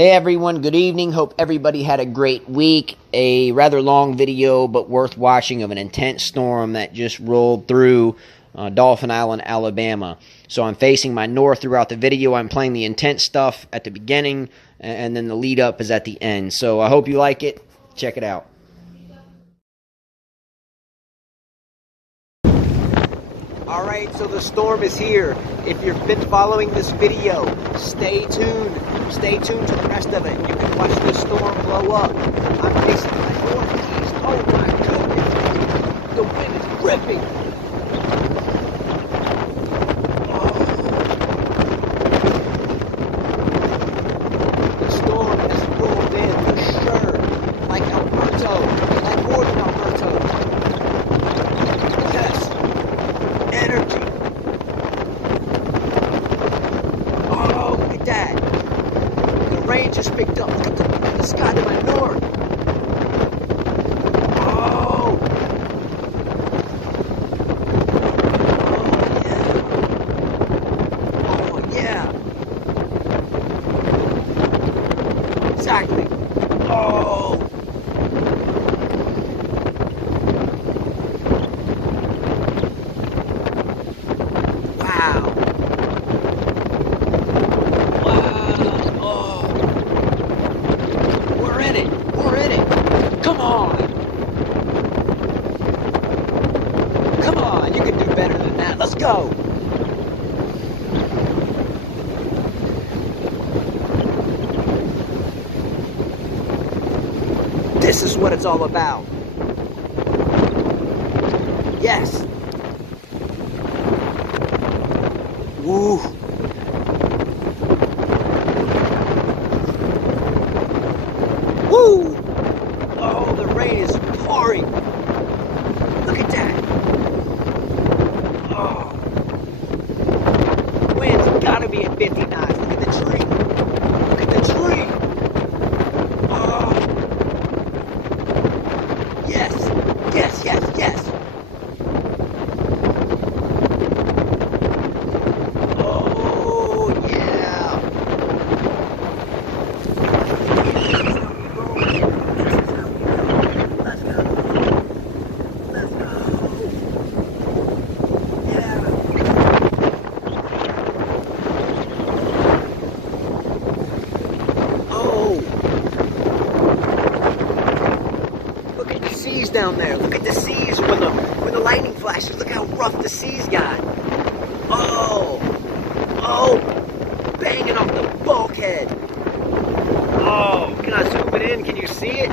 Hey everyone, good evening. Hope everybody had a great week. A rather long video, but worth watching, of an intense storm that just rolled through Dauphin Island, Alabama. So I'm facing my north throughout the video. I'm playing the intense stuff at the beginning, and then the lead up is at the end. So I hope you like it. Check it out. Alright, so the storm is here. If you've been following this video, stay tuned. Stay tuned to the rest of it. You can watch the storm blow up. I'm facing my northeast. Oh my goodness. The wind is ripping. The storm has rolled in for sure. Like Alberto. Like more than Alberto. Yes. Energy. Oh, look at that. The rain just picked up. Look at the sky to my north. Oh. Oh, yeah. Exactly. Oh. Wow. Oh. We're in it. We're in it. Come on. Come on. You can do better than that. Let's go. This is what it's all about. Yes. Woo. Woo. Oh, the rain is pouring. Look at that. Oh. The wind's gotta be at 50 knots. Look at the tree. Look at the tree. Oh. Yes. Yes, yes, yes. Down there. Look at the seas when the lightning flashes. Look how rough the seas got. Oh. Oh. Banging off the bulkhead. Oh. Can I zoom it in? Can you see it?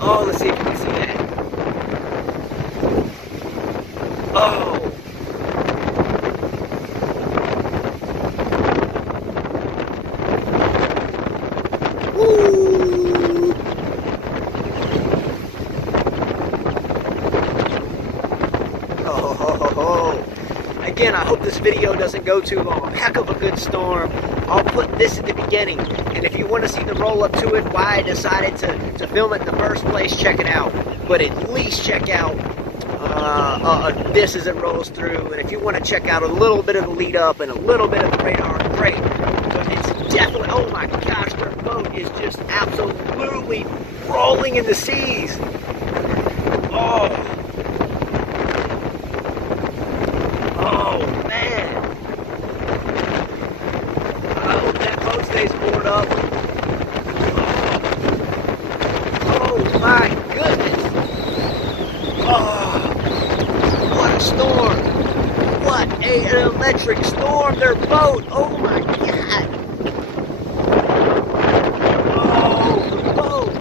Oh, let's see if you can see that. Oh. Again, I hope this video doesn't go too long. Heck of a good storm. I'll put this at the beginning. And if you want to see the roll up to it, why I decided to film it in the first place, check it out. But at least check out this as it rolls through. And if you want to check out a little bit of the lead up and a little bit of the radar, great. But it's definitely, oh my gosh, their boat is just absolutely rolling in the seas. Oh. Oh, man. I hope that boat stays moored up. Oh, my goodness. Oh, what a storm. What an electric storm. Their boat. Oh, my God. Oh, the boat.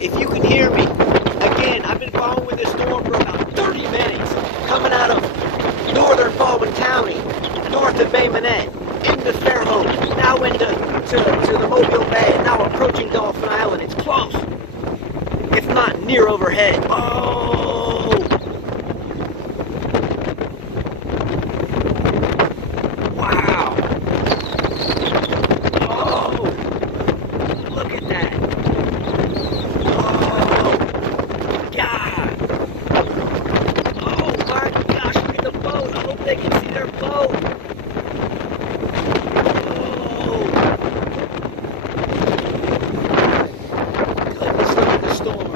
If you can hear me, again, I've been following this storm for about 30 minutes, coming out of northern Baldwin County, north of Bay Minette, into Fairhope, now into the Mobile Bay, and now approaching Dauphin Island. It's close, if not near overhead. Oh! Wow! Oh! Look at that! Oh, God! Oh, They can see their boat. Oh. Goodness, look at the storm.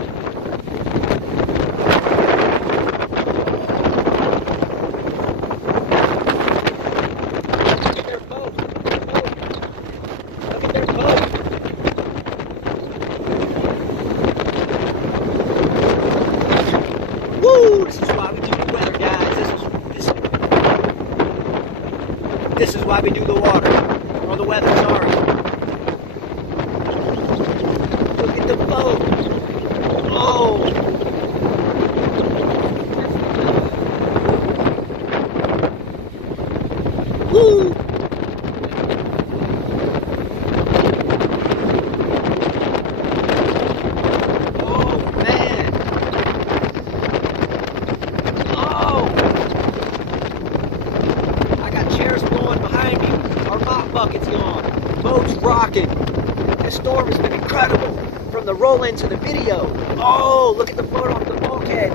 Look at their boat. Look at their boat. Woo! This is why we do the weather, guys. This is why we do the water. Or the weather, sorry. Look at the boat. Oh! Woo! Bucket's gone. Boat's rocking. The storm has been incredible. From the roll-in to the video. Oh, look at the boat off the bulkhead.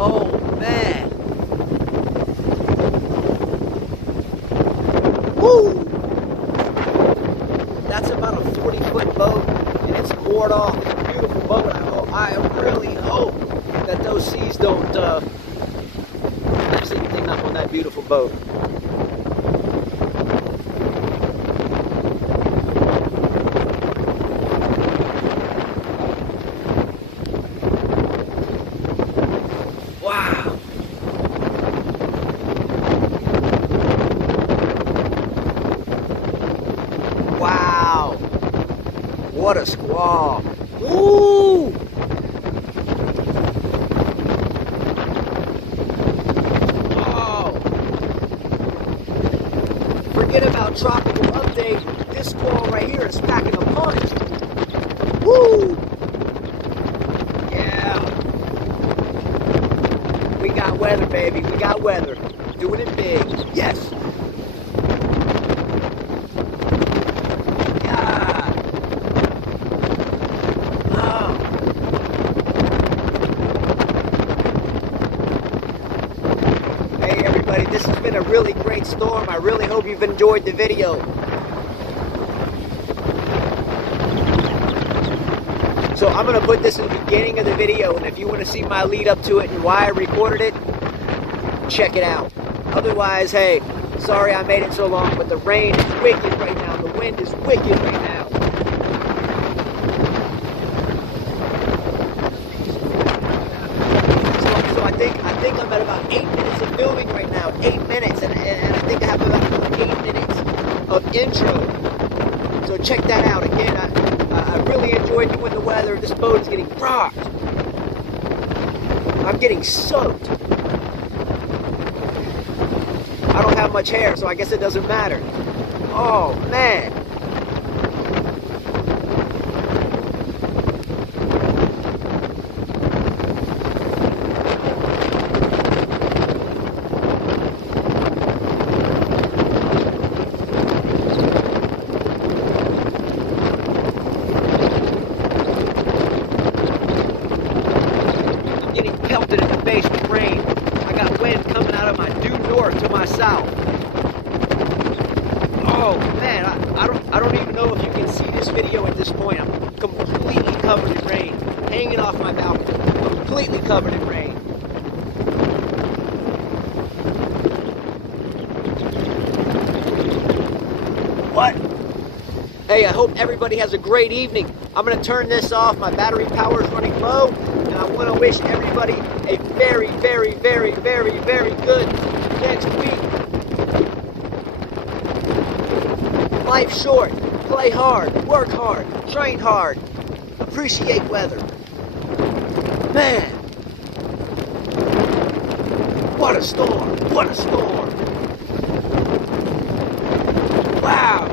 Oh, man. Woo! That's about a 40-foot boat, and it's moored off. It's a beautiful boat. I really hope that those seas don't mess anything up on that beautiful boat. Wow! What a squall! Woo! Oh! Forget about tropical update. This squall right here is packing a punch. Woo! Yeah! We got weather, baby. We got weather. Doing it big. Yes! This has been a really great storm. I really hope you've enjoyed the video. So I'm going to put this in the beginning of the video, and if you want to see my lead up to it and why I recorded it, check it out. Otherwise, hey, sorry I made it so long, but the rain is wicked right now. The wind is wicked right now. So I think I'm at about 8 minutes of filming right now. 8 minutes, and I think I have about 8 minutes of intro. So check that out. Again, I really enjoyed doing the weather. This boat is getting rocked. I'm getting soaked. I don't have much hair, so I guess it doesn't matter. Oh, man. Pelted in the face with rain. I got wind coming out of my due north to my south. Oh man, I don't even know if you can see this video at this point. I'm completely covered in rain, hanging off my balcony, completely covered in rain. What? Hey, I hope everybody has a great evening. I'm gonna turn this off. My battery power is running low. I want to wish everybody a very, very, very, very, very good next week. Life's short. Play hard. Work hard. Train hard. Appreciate weather. Man. a storm! What a storm! Wow!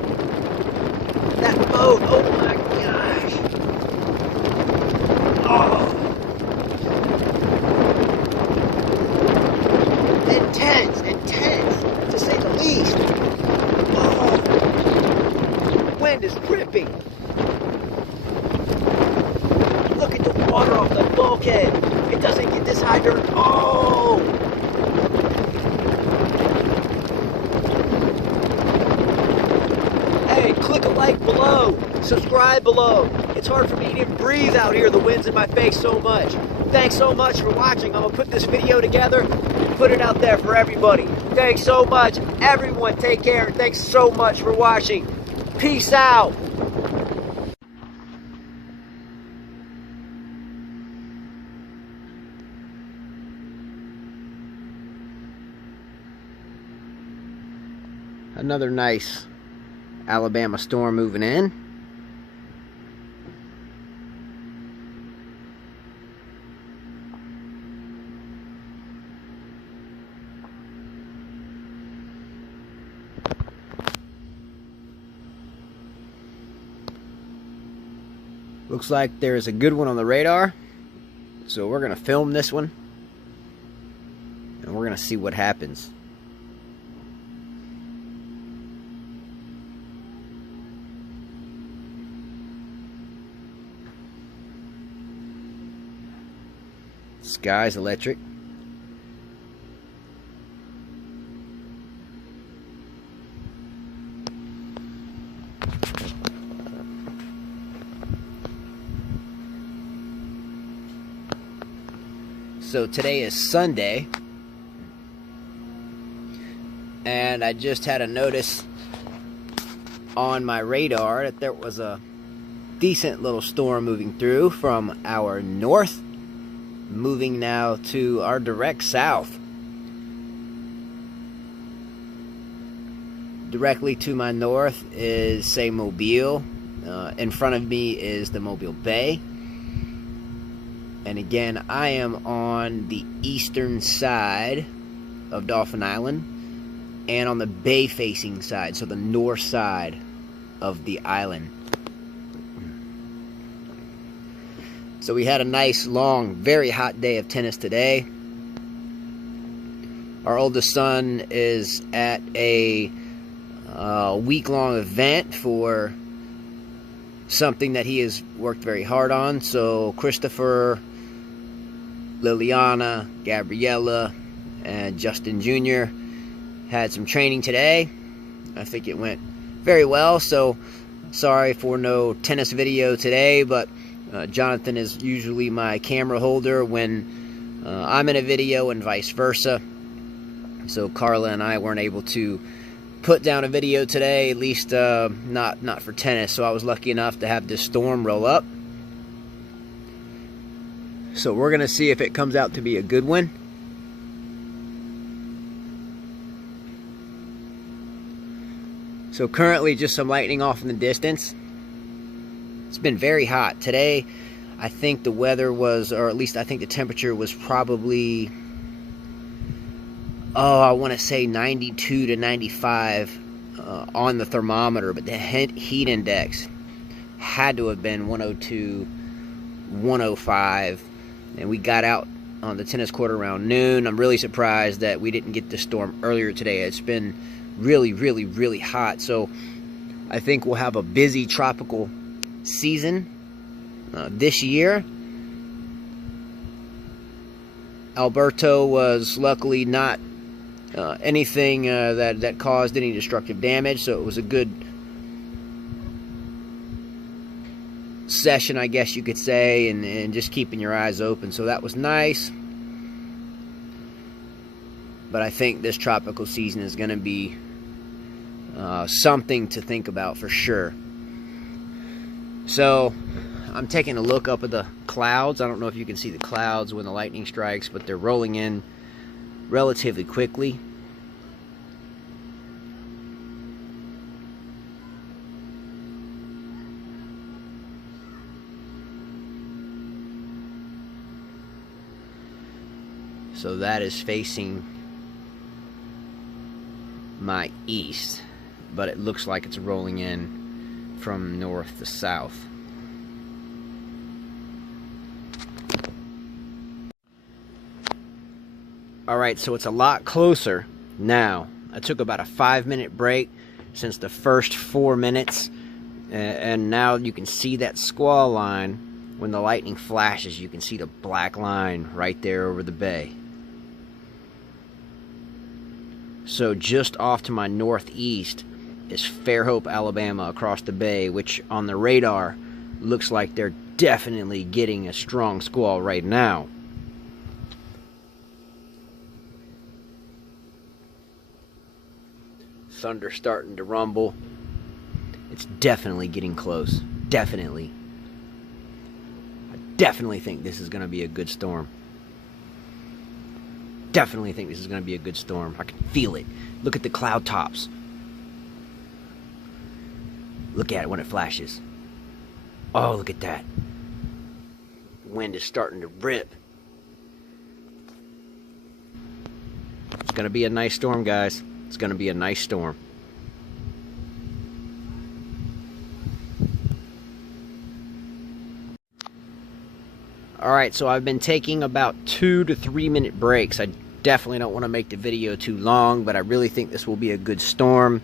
That boat, oh my gosh! Oh! Intense, to say the least. Oh! Wind is ripping. Look at the water off the bulkhead. It doesn't get this high dirt. Oh! Hey, click a like below. Subscribe below. It's hard for me to even breathe out here. The wind's in my face so much. Thanks so much for watching. I'm going to put this video together and put it out there for everybody. Thanks so much. Everyone, take care. Thanks so much for watching. Peace out. Another nice Alabama storm moving in. Looks like there's a good one on the radar, so we're gonna film this one and we're gonna see what happens. Sky's electric. So today is Sunday, and I just had a notice on my radar that there was a decent little storm moving through from our north, moving now to our direct south. Directly to my north is, say, Mobile. In front of me is the Mobile Bay. And again, I am on the eastern side of Dauphin Island and on the bay-facing side, so the north side of the island. So we had a nice, long, very hot day of tennis today. Our oldest son is at a week-long event for something that he has worked very hard on. So Christopher, Liliana, Gabriella, and Justin Jr. had some training today. I think it went very well, so sorry for no tennis video today, but Jonathan is usually my camera holder when I'm in a video and vice versa. So Carla and I weren't able to put down a video today, at least not for tennis, so I was lucky enough to have this storm roll up. So we're going to see if it comes out to be a good one. So currently just some lightning off in the distance. It's been very hot. Today, I think the weather was, or at least I think the temperature was probably, I want to say 92 to 95 on the thermometer, but the heat index had to have been 102, 105, and we got out on the tennis court around noon. I'm really surprised that we didn't get the storm earlier today. It's been really, really, really hot, so I think we'll have a busy tropical season this year. Alberto was luckily not anything that caused any destructive damage, so it was a good session, I guess you could say, and just keeping your eyes open, so that was nice. But I think this tropical season is going to be something to think about for sure. So I'm taking a look up at the clouds. I don't know if you can see the clouds when the lightning strikes, but they're rolling in relatively quickly. So that is facing my east, but it looks like it's rolling in from north to south. Alright, so it's a lot closer now. I took about a 5-minute break since the first 4 minutes, and now you can see that squall line. When the lightning flashes, you can see the black line right there over the bay. So just off to my northeast is Fairhope, Alabama, across the bay, which on the radar looks like they're definitely getting a strong squall right now. Thunder starting to rumble. It's definitely getting close. Definitely. I definitely think this is going to be a good storm. Definitely think this is going to be a good storm. I can feel it. Look at the cloud tops. Look at it when it flashes. Oh, look at that. Wind is starting to rip. It's going to be a nice storm, guys. It's going to be a nice storm. Alright, so I've been taking about 2 to 3 minute breaks. I definitely don't want to make the video too long, but I really think this will be a good storm.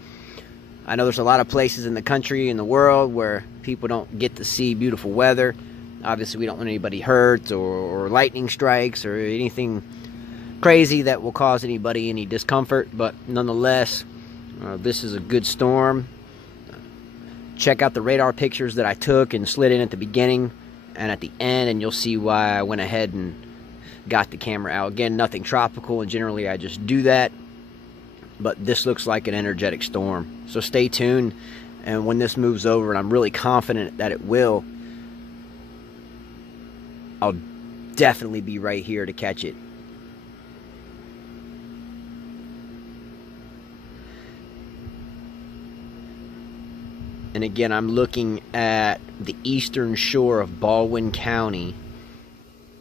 I know there's a lot of places in the country, in the world, where people don't get to see beautiful weather. Obviously, we don't want anybody hurt or lightning strikes or anything crazy that will cause anybody any discomfort, but nonetheless, this is a good storm. Check out the radar pictures that I took and slid in at the beginning and at the end, and you'll see why I went ahead and got the camera out. Again, nothing tropical, and generally I just do that, but this looks like an energetic storm. So stay tuned, and when this moves over, and I'm really confident that it will, I'll definitely be right here to catch it. And again, I'm looking at the eastern shore of Baldwin County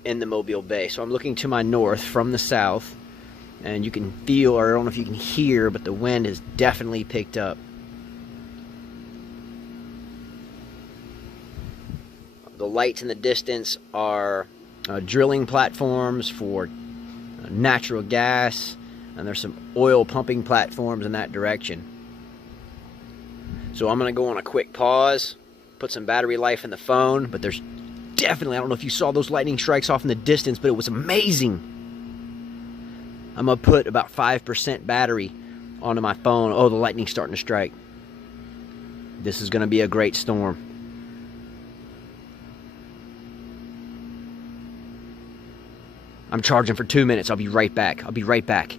in the Mobile Bay. So I'm looking to my north from the south, and you can feel, or I don't know if you can hear, but the wind has definitely picked up. The lights in the distance are drilling platforms for natural gas, and there's some oil pumping platforms in that direction. So I'm going to go on a quick pause, put some battery life in the phone, but there's definitely, I don't know if you saw those lightning strikes off in the distance, but it was amazing. I'm going to put about 5% battery onto my phone. Oh, the lightning's starting to strike. This is going to be a great storm. I'm charging for 2 minutes. I'll be right back. I'll be right back.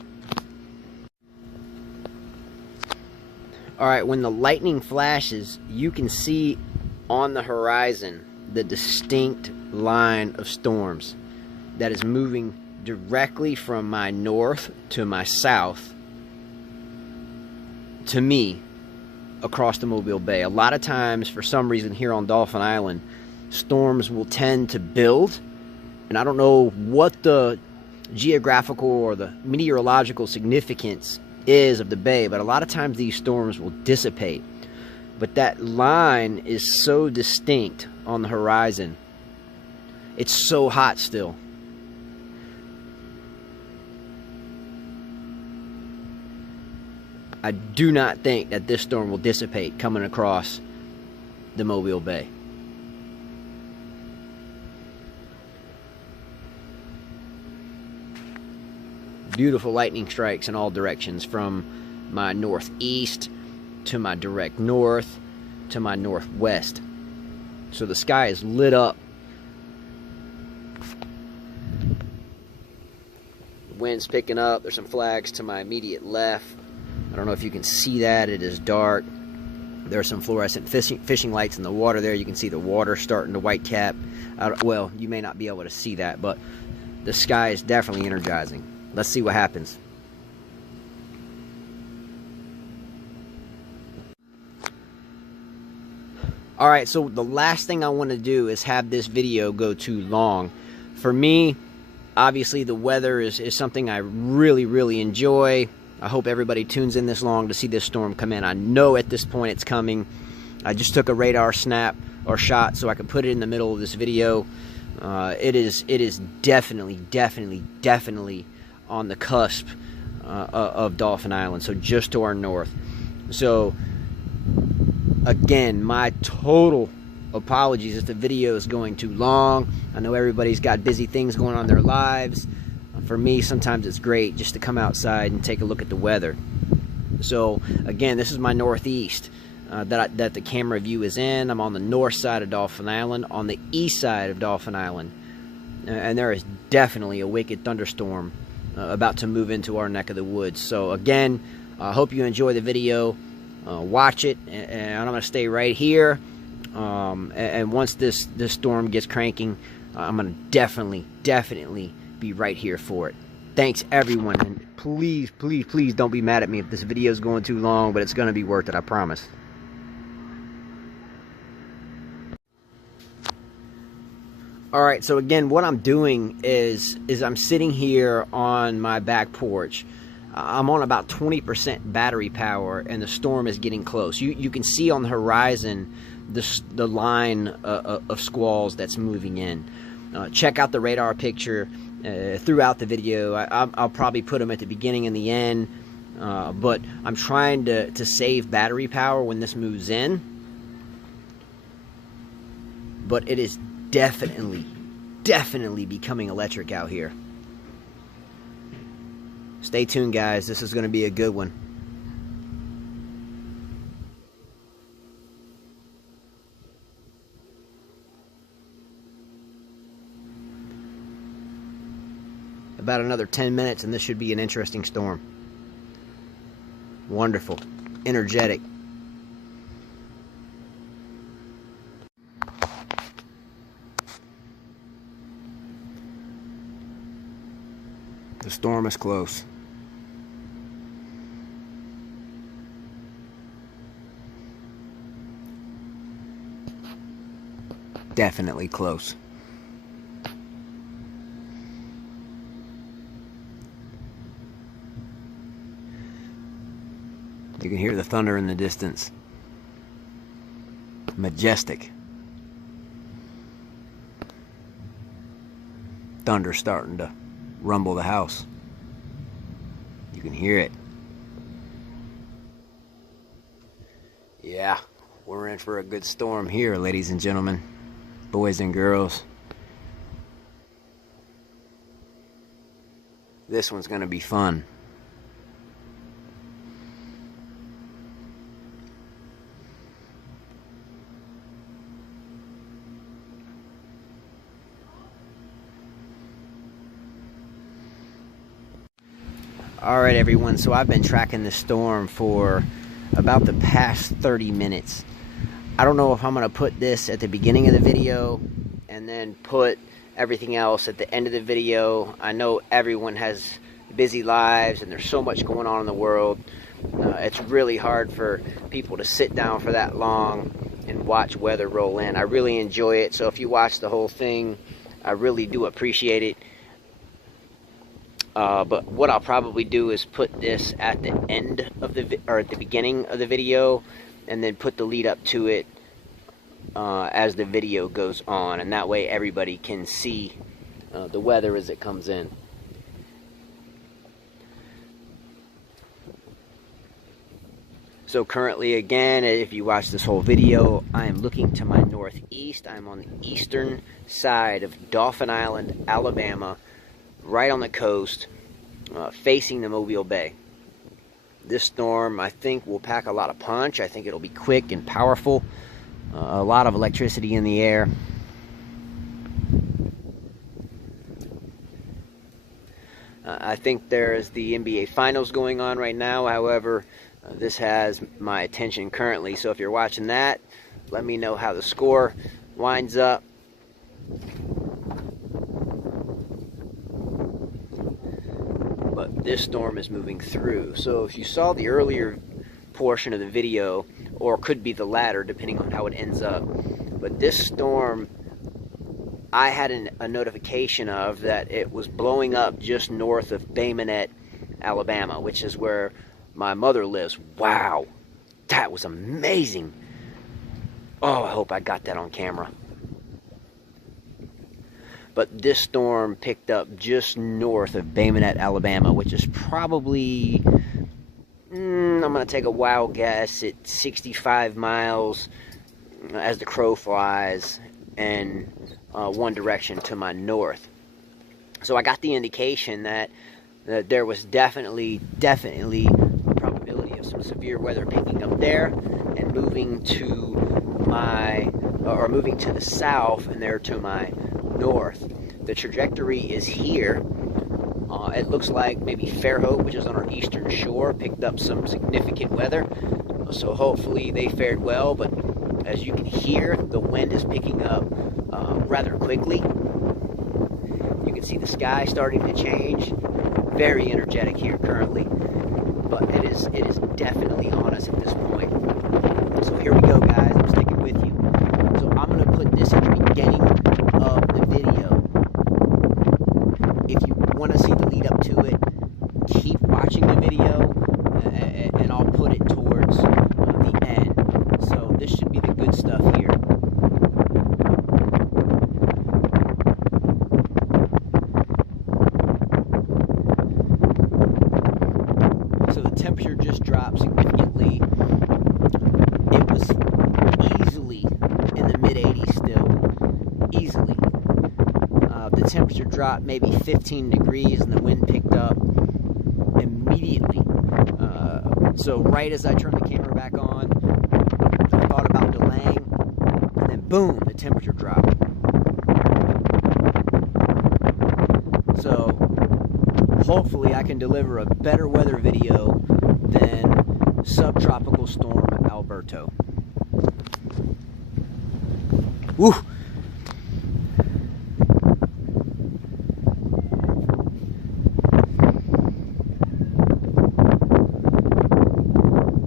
Alright, when the lightning flashes, you can see on the horizon the distinct line of storms that is moving directly from my north to my south to me across the Mobile Bay. A lot of times, for some reason here on Dauphin Island, storms will tend to build, and I don't know what the geographical or the meteorological significance is of the bay, but a lot of times these storms will dissipate, but that line is so distinct on the horizon. It's so hot still. I do not think that this storm will dissipate coming across the Mobile Bay. Beautiful lightning strikes in all directions, from my northeast to my direct north to my northwest. So the sky is lit up. The wind's picking up. There's some flags to my immediate left. I don't know if you can see that. It is dark. There are some fluorescent fishing lights in the water there. You can see the water starting to white cap. Well, you may not be able to see that, but the sky is definitely energizing. Let's see what happens. Alright, so the last thing I want to do is have this video go too long. For me, obviously the weather is something I really, really enjoy. I hope everybody tunes in this long to see this storm come in. I know at this point it's coming. I just took a radar snap or shot so I could put it in the middle of this video. It is definitely on the cusp of Dauphin Island, so just to our north. So again, my total apologies if the video is going too long. I know everybody's got busy things going on in their lives. For me, sometimes it's great just to come outside and take a look at the weather. So again, this is my northeast that the camera view is in. I'm on the north side of Dauphin Island, on the east side of Dauphin Island, and there is definitely a wicked thunderstorm about to move into our neck of the woods. So again, I hope you enjoy the video. Watch it, and I'm going to stay right here. And once this storm gets cranking, I'm going to definitely be right here for it. Thanks everyone, and please don't be mad at me if this video is going too long, but it's going to be worth it, I promise. Alright, so again, what I'm doing is I'm sitting here on my back porch. I'm on about 20% battery power, and the storm is getting close. You can see on the horizon the line of squalls that's moving in. Check out the radar picture throughout the video. I'll probably put them at the beginning and the end, but I'm trying to save battery power when this moves in. But it is definitely becoming electric out here. Stay tuned, guys. This is going to be a good one. About another 10 minutes and this should be an interesting storm. Wonderful. Energetic. The storm is close. Definitely close. You can hear the thunder in the distance. Majestic. Thunder starting to rumble the house. You can hear it. Yeah, we're in for a good storm here, ladies and gentlemen, boys and girls. This one's gonna be fun. Alright everyone, so I've been tracking this storm for about the past 30 minutes. I don't know if I'm going to put this at the beginning of the video and then put everything else at the end of the video. I know everyone has busy lives and there's so much going on in the world. It's really hard for people to sit down for that long and watch weather roll in. I really enjoy it, so if you watch the whole thing, I really do appreciate it. But what I'll probably do is put this at the end of or at the beginning of the video, and then put the lead up to it as the video goes on, and that way everybody can see the weather as it comes in. So currently, again, if you watch this whole video, I am looking to my northeast. I'm on the eastern side of Dauphin Island, Alabama, right on the coast, facing the Mobile Bay. This storm, I think, will pack a lot of punch. I think it'll be quick and powerful. A lot of electricity in the air. I think there's the NBA Finals going on right now. However, this has my attention currently. So if you're watching that, let me know how the score winds up. But this storm is moving through. So if you saw the earlier portion of the video, or could be the latter depending on how it ends up, but this storm, I had a notification of that it was blowing up just north of Bay Minette, Alabama, which is where my mother lives. Wow, that was amazing. Oh, I hope I got that on camera. But this storm picked up just north of Baymonette, Alabama, which is probably, I'm going to take a wild guess, at 65 miles as the crow flies in one direction to my north. So I got the indication that there was definitely a probability of some severe weather picking up there and moving to moving to the south and there to my north. The trajectory is here. It looks like maybe Fairhope, which is on our eastern shore, picked up some significant weather. So hopefully they fared well, but as you can hear, the wind is picking up rather quickly. You can see the sky starting to change. Very energetic here currently, but it is definitely on us at this point. So here we go, guys. I'm sticking with you. So I'm going to put this at the beginning of the video. If you want to see the lead up to it, keep watching the video, and I'll put it towards the end. So this should be the good stuff here. So the temperature just dropped significantly. It was easily in the mid-80s still. Easily. The temperature dropped maybe 15 degrees and the wind picked up immediately. So right as I turned the camera back on, I thought about delaying, and then boom, the temperature dropped. So hopefully I can deliver a better weather video than subtropical storm Alberto. Woo!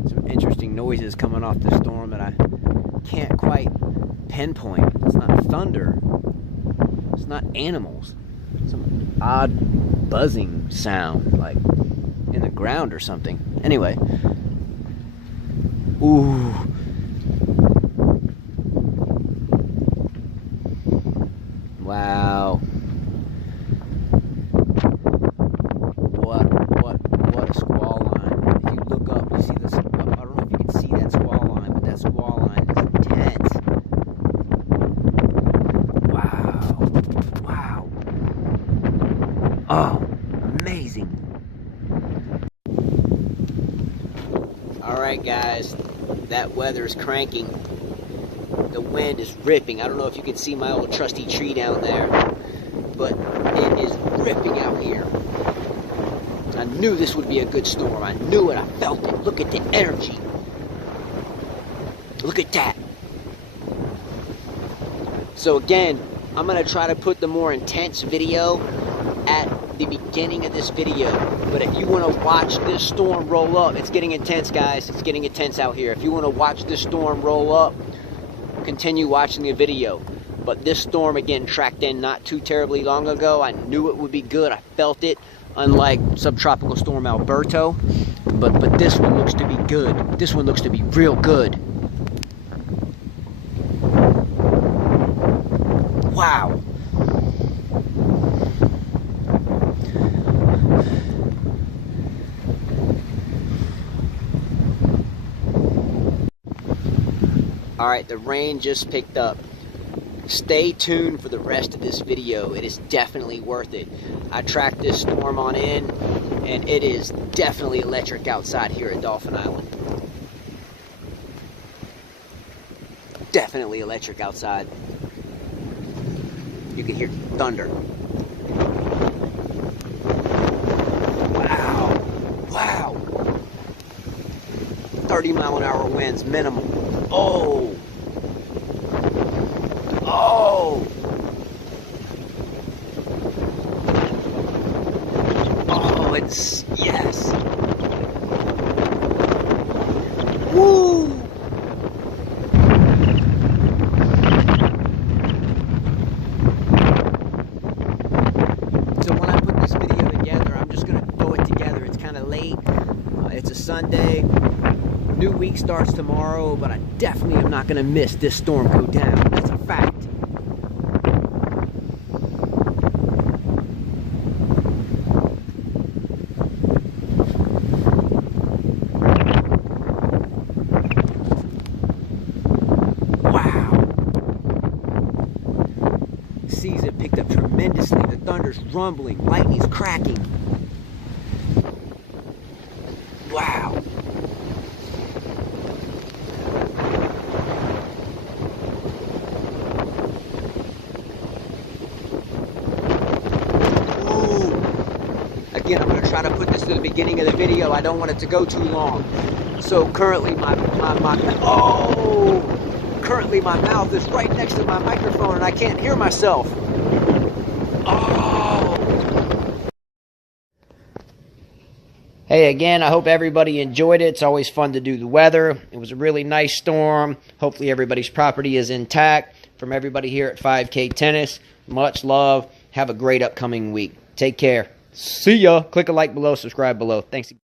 Some interesting noises coming off the storm that I can't quite pinpoint. It's not thunder. It's not animals. Some odd buzzing sound, like in the ground or something. Anyway. Ooh. Wow. What a squall line. If you look up, you see this. I don't know if you can see that squall line, but that squall line is intense. Wow. Oh, amazing. Alright guys, that weather's cranking. The wind is ripping. I don't know if you can see my old trusty tree down there, but it is ripping out here. I knew this would be a good storm. I knew it. I felt it. Look at the energy. Look at that. So again, I'm going to try to put the more intense video at the beginning of this video. But if you want to watch this storm roll up, it's getting intense, guys. It's getting intense out here. If you want to watch this storm roll up, continue watching the video. But this storm, again, tracked in not too terribly long ago. I knew it would be good. I felt it, unlike subtropical storm Alberto. But this one looks to be good. This one looks to be real good. Wow. Alright, the rain just picked up. Stay tuned for the rest of this video. It is definitely worth it. I tracked this storm on in, and it is definitely electric outside here at Dauphin Island. Definitely electric outside. You can hear thunder. Wow. 30-mile-an-hour winds minimum. Oh, it's, yes. Woo! So when I put this video together, I'm just going to throw it together. It's kind a Sunday. New week starts tomorrow, but I definitely am not going to miss this storm go down. That's a fact. Wow. Seas have picked up tremendously. The thunder's rumbling, lightning's cracking. Wow. Again, I'm going to try to put this to the beginning of the video. I don't want it to go too long. So currently currently my mouth is right next to my microphone and I can't hear myself. Oh. Hey, again, I hope everybody enjoyed it. It's always fun to do the weather. It was a really nice storm. Hopefully everybody's property is intact. From everybody here at 5K Tennis, much love. Have a great upcoming week. Take care. See ya. Click a like below, subscribe below. Thanks.